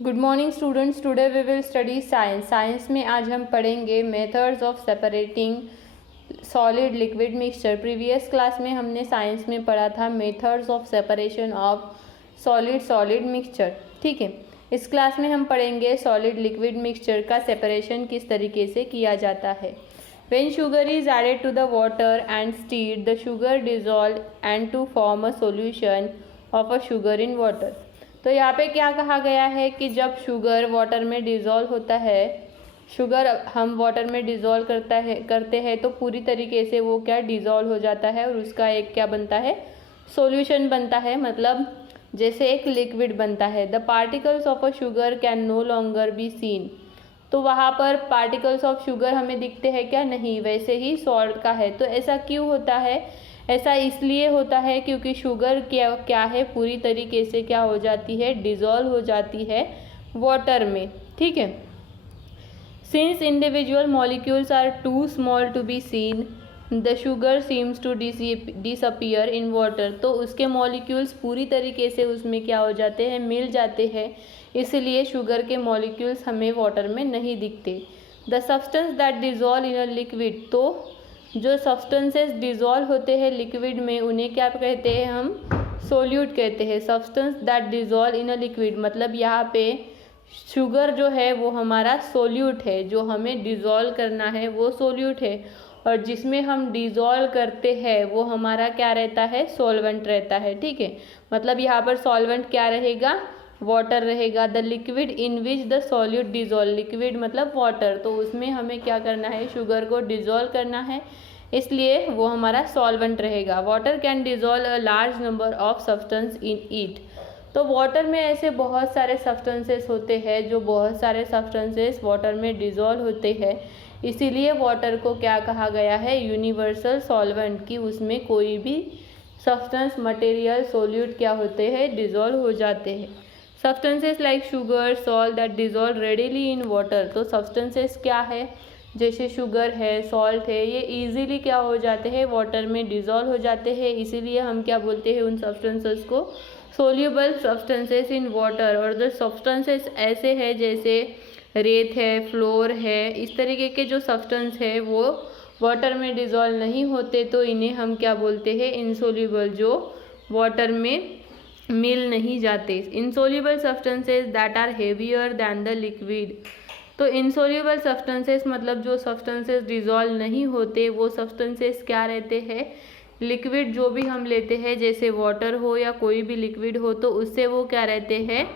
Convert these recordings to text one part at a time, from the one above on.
Good morning students, today we will study science में आज हम पढ़ेंगे methods of separating solid liquid mixture. Previous class में हमने साइंस में पढ़ा था methods of separation of solid mixture. ठीक है, इस क्लास में हम पढ़ेंगे सॉलिड लिक्विड मिक्सचर का सेपरेशन किस तरीके से किया जाता है। When sugar is added to the water and stirred, the sugar dissolve and to form a solution of a sugar in water। तो यहाँ पे क्या कहा गया है कि जब शुगर वाटर में डिज़ोल्व होता है, शुगर हम वाटर में डिज़ोल्व करते हैं तो पूरी तरीके से वो क्या डिज़ोल्व हो जाता है और उसका एक क्या बनता है, सॉल्यूशन बनता है, मतलब जैसे एक लिक्विड बनता है। The particles of a sugar can no longer be seen. तो वहाँ पर पार्टिकल्स ऑफ शुगर हमें दिखते हैं क्या, नहीं, वैसे ही सॉल्ट का है। तो ऐसा क्यों होता है? ऐसा इसलिए होता है क्योंकि शुगर क्या है, पूरी तरीके से क्या हो जाती है, डिज़ोल्व हो जाती है वाटर में। ठीक है, since individual molecules are too small to be seen, the sugar seems to disappear in water. तो उसके मॉलिक्यूल्स पूरी तरीके से उसमें क्या हो जाते हैं, मिल जाते हैं, इसलिए शुगर के मॉलिक्यूल्स हमें वाटर में नहीं दिखते। The substance that dissolve in a liquid, तो जो सब्सटेंसेस डिज़ोल्व होते हैं लिक्विड में उन्हें क्या कहते हैं, हम सोल्यूट कहते हैं। Substance that dissolve in a liquid मतलब यहाँ पे शुगर जो है वो हमारा सोल्यूट है, जो हमें डिज़ोल्व करना है वो सोल्यूट है, और जिसमें हम डिज़ोल्व करते हैं वो हमारा क्या रहता है, सॉल्वेंट रहता है। ठीक है, मतलब यहाँ पर सॉल्वेंट क्या रहेगा, वाटर रहेगा। The liquid in which the solute dissolve, liquid मतलब वाटर, तो उसमें हमें क्या करना है, शुगर को डिज़ोल्व करना है, इसलिए वो हमारा सॉल्वेंट रहेगा। Water can dissolve a large number of substance in it. तो वाटर में ऐसे बहुत सारे सब्सटेंसेस होते हैं, जो बहुत सारे सब्सटेंसेस वाटर में डिज़ोल्व होते हैं, इसीलिए वाटर को क्या कहा गया है, यूनिवर्सल सॉल्वेंट, की उसमें कोई भी सब्सटेंस मटेरियल सोल्यूट क्या होते हैं, डिज़ोल्व हो जाते हैं। Substances like sugar salt that dissolve readily in water. तो सब्सटेंसेस क्या है, जैसे शुगर है, सॉल्ट है, ये इजीली क्या हो जाते हैं, वाटर में डिज़ोल्व हो जाते हैं, इसीलिए हम क्या बोलते हैं उन सब्सटेंसेस को, सोल्यूबल सब्सटेंसेस इन वाटर। और द सब्सटेंसेस ऐसे हैं जैसे रेत है, फ्लोर है, इस तरीके के जो सब्सटेंस है वो वाटर में डिज़ोल्व नहीं होते, तो इन्हें हम क्या बोलते हैं, इनसोल्यूबल, जो वाटर में मिल नहीं जाते। Insoluble substances that are heavier than the liquid. तो इनसोल्यूबल सब्सटेंसेस मतलब जो सब्सटेंसेस डिज़ोल्व नहीं होते, वो सब्सटेंसेस क्या रहते हैं, लिक्विड जो भी हम लेते हैं, जैसे वाटर हो या कोई भी लिक्विड हो, तो उससे वो क्या रहते हैं,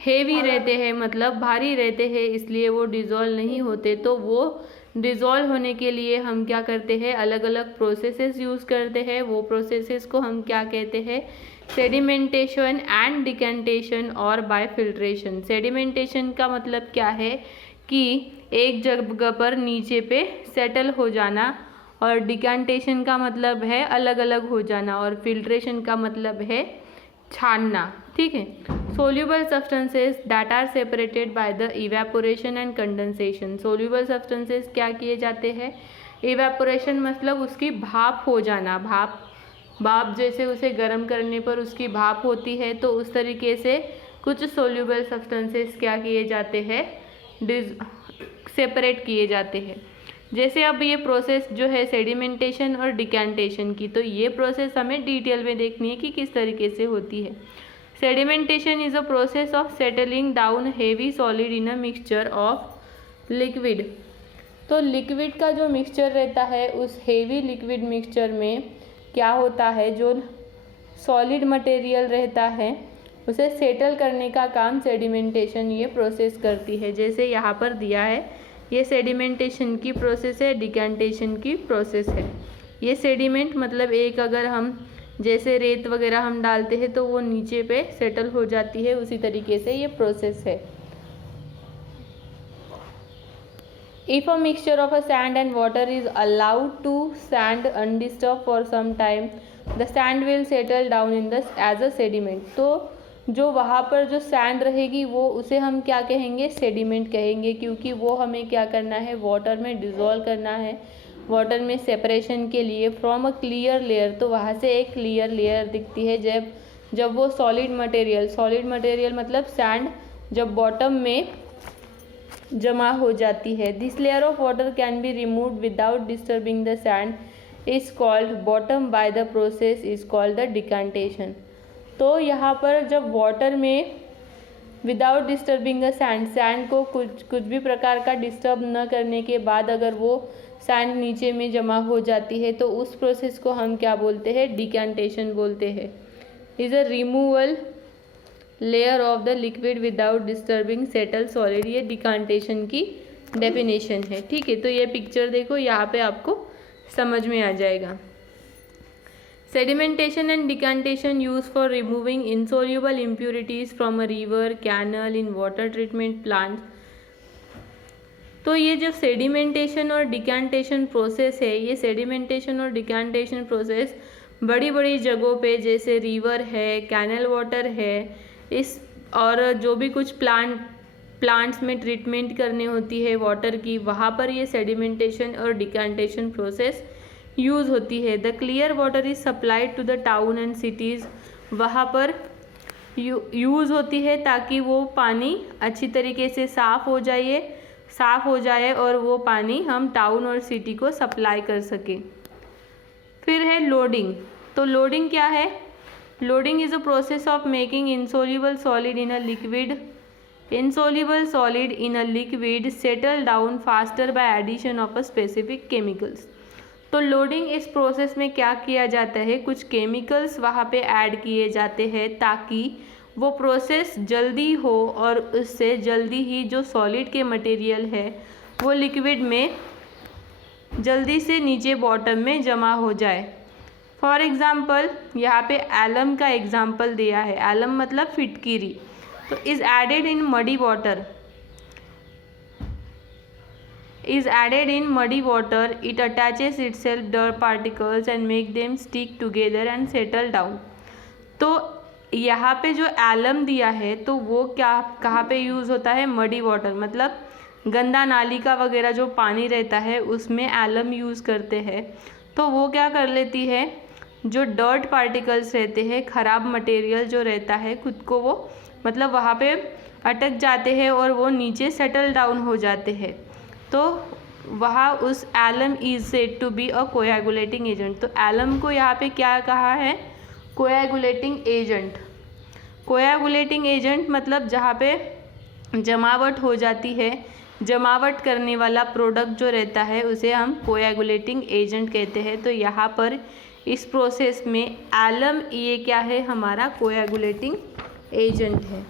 हेवी रहते हैं, मतलब भारी रहते हैं, इसलिए वो डिज़ोल्व नहीं होते। तो वो डिज़ोल्व होने के लिए हम क्या करते हैं, अलग अलग प्रोसेसेस यूज़ करते हैं। वो प्रोसेसेस को हम क्या कहते हैं, सेडिमेंटेशन एंड डिकेंटेशन और बाय फिल्ट्रेशन। सेडिमेंटेशन का मतलब क्या है कि एक जगह पर नीचे पे सेटल हो जाना, और डिकेंटेशन का मतलब है अलग अलग हो जाना, और फिल्ट्रेशन का मतलब है छानना। ठीक है, soluble substances that are separated by the evaporation and condensation. Soluble substances क्या किए जाते हैं, इवेपोरेशन मतलब उसकी भाप हो जाना, भाप जैसे उसे गर्म करने पर उसकी भाप होती है, तो उस तरीके से कुछ सोल्यूबल सब्सटेंसेस क्या किए जाते हैं, सेपरेट किए जाते हैं। जैसे अब ये प्रोसेस जो है सेडिमेंटेशन और डिकेंटेशन की, तो ये प्रोसेस हमें डिटेल में देखनी है कि किस तरीके से होती है। Sedimentation is a process of settling down heavy solid in a mixture of liquid. तो लिक्विड का जो मिक्सचर रहता है, उस हेवी लिक्विड मिक्सचर में क्या होता है, जो सॉलिड मटेरियल रहता है उसे सेटल करने का काम सेडिमेंटेशन ये प्रोसेस करती है। जैसे यहाँ पर दिया है, ये सेडिमेंटेशन की प्रोसेस है, डिकेंटेशन की प्रोसेस है। ये सेडिमेंट मतलब एक अगर हम जैसे रेत वगैरह हम डालते हैं तो वो नीचे पे सेटल हो जाती है, उसी तरीके से ये प्रोसेस है। If a mixture of a sand and water is allowed to stand undisturbed for some time, the sand will settle down in the as a sediment। तो जो वहाँ पर जो सैंड रहेगी वो उसे हम क्या कहेंगे, सेडिमेंट कहेंगे, क्योंकि वो हमें क्या करना है, वाटर में डिज़ोल्व करना है, वाटर में सेपरेशन के लिए फ्रॉम अ क्लियर लेयर। तो वहाँ से एक क्लियर लेयर दिखती है जब वो सॉलिड मटेरियल मतलब सैंड जब बॉटम में जमा हो जाती है। This layer of water can be removed without disturbing the sand is called bottom by the process is called the decantation. तो यहाँ पर जब वाटर में विदाउट डिस्टर्बिंग द सैंड को कुछ भी प्रकार का डिस्टर्ब न करने के बाद अगर वो सैंड नीचे में जमा हो जाती है तो उस प्रोसेस को हम क्या बोलते हैं, डिकांटेशन बोलते हैं। Is a removal layer of the liquid without disturbing settle solid, ये डिकांटेशन की डेफिनेशन है। ठीक है, तो ये पिक्चर देखो, यहाँ पे आपको समझ में आ जाएगा। Sedimentation and decantation use for removing insoluble impurities from a river, canal, in water treatment plant. तो ये जो सेडिमेंटेशन और डिकांटेशन प्रोसेस है, ये सेडिमेंटेशन और डिकांटेशन प्रोसेस बड़ी बड़ी जगहों पे जैसे रिवर है, कैनल वाटर है, इस और जो भी कुछ प्लांट्स में ट्रीटमेंट करने होती है वाटर की, वहाँ पर ये सेडिमेंटेशन और डिकांटेशन प्रोसेस यूज़ होती है। The clear water is supplied to the town and cities, वहाँ पर यूज़ होती है ताकि वो पानी अच्छी तरीके से साफ़ हो जाए और वो पानी हम टाउन और सिटी को सप्लाई कर सके। फिर है लोडिंग। तो लोडिंग क्या है? Loading is a process of making insoluble solid in a liquid settle down faster by addition of a specific chemicals। तो लोडिंग इस प्रोसेस में क्या किया जाता है, कुछ केमिकल्स वहाँ पे ऐड किए जाते हैं ताकि वो प्रोसेस जल्दी हो और उससे जल्दी ही जो सॉलिड के मटेरियल है वो लिक्विड में जल्दी से नीचे बॉटम में जमा हो जाए। फॉर एग्ज़ाम्पल यहाँ पे एलम का एग्जाम्पल दिया है। एलम मतलब फिटकीरी। तो is added in muddy water it attaches itself dirt particles and make them stick together and settle down। तो यहाँ पे जो एलम दिया है तो वो कहाँ पे यूज़ होता है, मडी वाटर मतलब गंदा नाली का वगैरह जो पानी रहता है उसमें एलम यूज़ करते हैं। तो वो क्या कर लेती है, जो डर्ट पार्टिकल्स रहते हैं, ख़राब मटेरियल जो रहता है, खुद को वो मतलब वहाँ पे अटक जाते हैं और वो नीचे सेटल डाउन हो जाते हैं। तो वहाँ उस alum is said to be a coagulating agent. तो एलम को यहाँ पे क्या कहा है, कोएगुलेटिंग एजेंट। कोएगुलेटिंग एजेंट मतलब जहाँ पे जमावट हो जाती है, जमावट करने वाला प्रोडक्ट जो रहता है उसे हम कोएगुलेटिंग एजेंट कहते हैं। तो यहाँ पर इस प्रोसेस में एलम ये क्या है, हमारा कोएगुलेटिंग एजेंट है।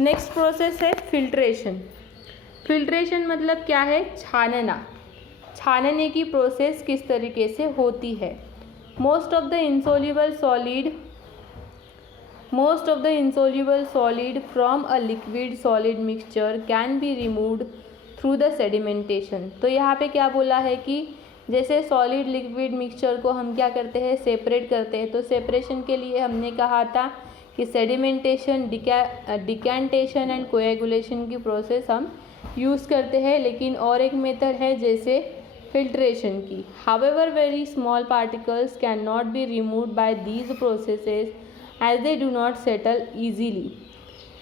नेक्स्ट प्रोसेस है फिल्ट्रेशन। फिल्ट्रेशन मतलब क्या है, छानना। छानने की प्रोसेस किस तरीके से होती है। Most of the insoluble solid from a liquid solid mixture can be removed through the sedimentation। तो यहाँ पे क्या बोला है कि जैसे सॉलिड लिक्विड मिक्सचर को हम क्या करते हैं, सेपरेट करते हैं। तो सेपरेशन के लिए हमने कहा था कि सेडिमेंटेशन, डिकांटेशन एंड कोएगुलेशन की प्रोसेस हम यूज़ करते हैं। लेकिन और एक मेथड है जैसे फिल्ट्रेशन की। However very small particles can not be removed by these processes as they do not settle easily.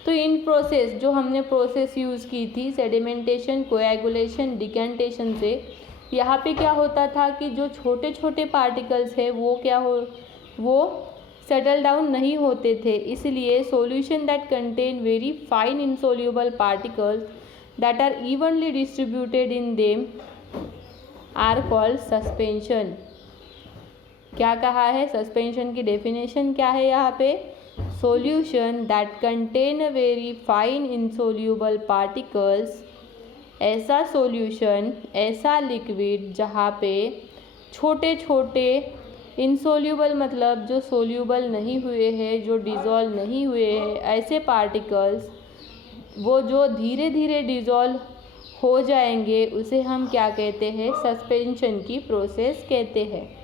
तो इन प्रोसेस जो हमने प्रोसेस यूज़ की थी सेडिमेंटेशन, कोएगुलेशन, डिकांटेशन से, यहाँ पे क्या होता था कि जो छोटे छोटे पार्टिकल्स है वो सेटल डाउन नहीं होते थे। इसलिए solution that contain very fine insoluble particles that are evenly distributed in them are called suspension. क्या कहा है, सस्पेंशन की डेफिनेशन क्या है यहाँ पे, solution that contain a very fine insoluble particles, ऐसा सॉल्यूशन, ऐसा लिक्विड जहाँ पे छोटे छोटे इनसोल्यूबल मतलब जो सोल्यूबल नहीं हुए हैं, जो डिज़ोल्व नहीं हुए हैं, ऐसे पार्टिकल्स वो जो धीरे धीरे डिज़ोल्व हो जाएंगे उसे हम क्या कहते हैं, सस्पेंशन की प्रोसेस कहते हैं।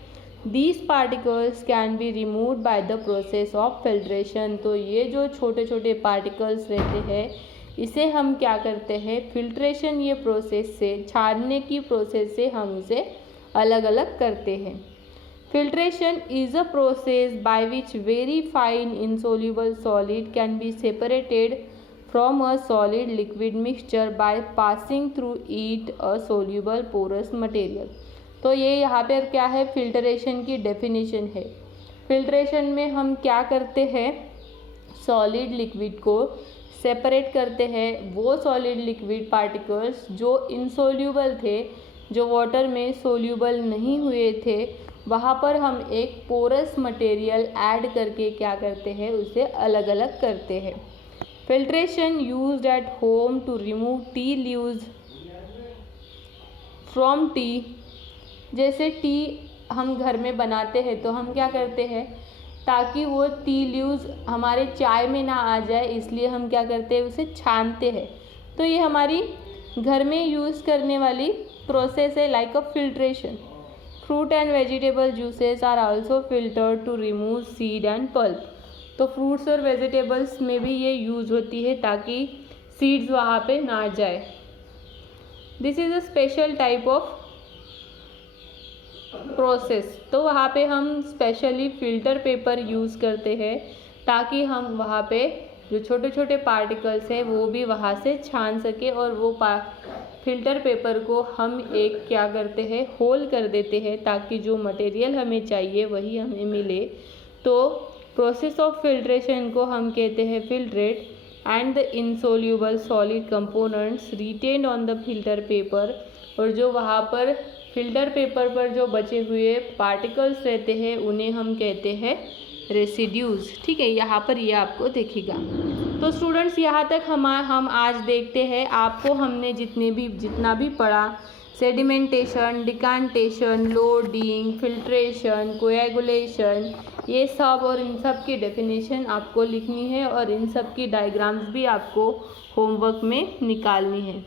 These particles can be removed bye the process of filtration. तो ये जो छोटे छोटे पार्टिकल्स रहते हैं इसे हम क्या करते हैं, फिल्ट्रेशन ये प्रोसेस से, छानने की प्रोसेस से हम इसे अलग अलग करते हैं। Filtration is a process by which very fine insoluble solid can be separated from a solid liquid mixture by passing through it a soluble porous material। तो ये यहाँ पर क्या है, फिल्ट्रेशन की डेफिनेशन है। फिल्ट्रेशन में हम क्या करते हैं, सॉलिड लिक्विड को सेपरेट करते हैं। वो सॉलिड लिक्विड पार्टिकल्स जो इनसोल्यूबल थे, जो वाटर में सोल्यूबल नहीं हुए थे, वहाँ पर हम एक पोरस मटेरियल ऐड करके क्या करते हैं, उसे अलग अलग करते हैं। Filtration used at home to remove tea leaves from tea. जैसे टी हम घर में बनाते हैं तो हम क्या करते हैं, ताकि वो टी लीव्स हमारे चाय में ना आ जाए, इसलिए हम क्या करते हैं, उसे छानते हैं। तो ये हमारी घर में यूज़ करने वाली प्रोसेस है, like a filtration. Fruit and vegetable juices are also filtered to remove seed and pulp. तो फ्रूट्स और वेजिटेबल्स में भी ये यूज़ होती है ताकि सीड्स वहाँ पे ना जाए। This is a special type of process. तो वहाँ पे हम स्पेशली फ़िल्टर पेपर यूज़ करते हैं ताकि हम वहाँ पे जो छोटे छोटे पार्टिकल्स हैं वो भी वहाँ से छान सके, और वो फ़िल्टर पेपर को हम एक क्या करते हैं, होल कर देते हैं ताकि जो मटेरियल हमें चाहिए वही हमें मिले। तो प्रोसेस ऑफ फिल्ट्रेशन को हम कहते हैं filtrate. And the insoluble solid components retained on the filter paper, और जो वहाँ पर फिल्टर पेपर पर जो बचे हुए पार्टिकल्स रहते हैं उन्हें हम कहते हैं रेसिड्यूज़। ठीक है, यहाँ पर ये आपको दिखेगा। तो स्टूडेंट्स, यहाँ तक हम आज देखते हैं, आपको हमने जितना भी पढ़ा, सेडिमेंटेशन, डिकांटेशन, लोडिंग, फिल्ट्रेशन, कोएगुलेशन, ये सब और इन सब की डेफिनेशन आपको लिखनी है, और इन सब की डायग्राम्स भी आपको होमवर्क में निकालनी है।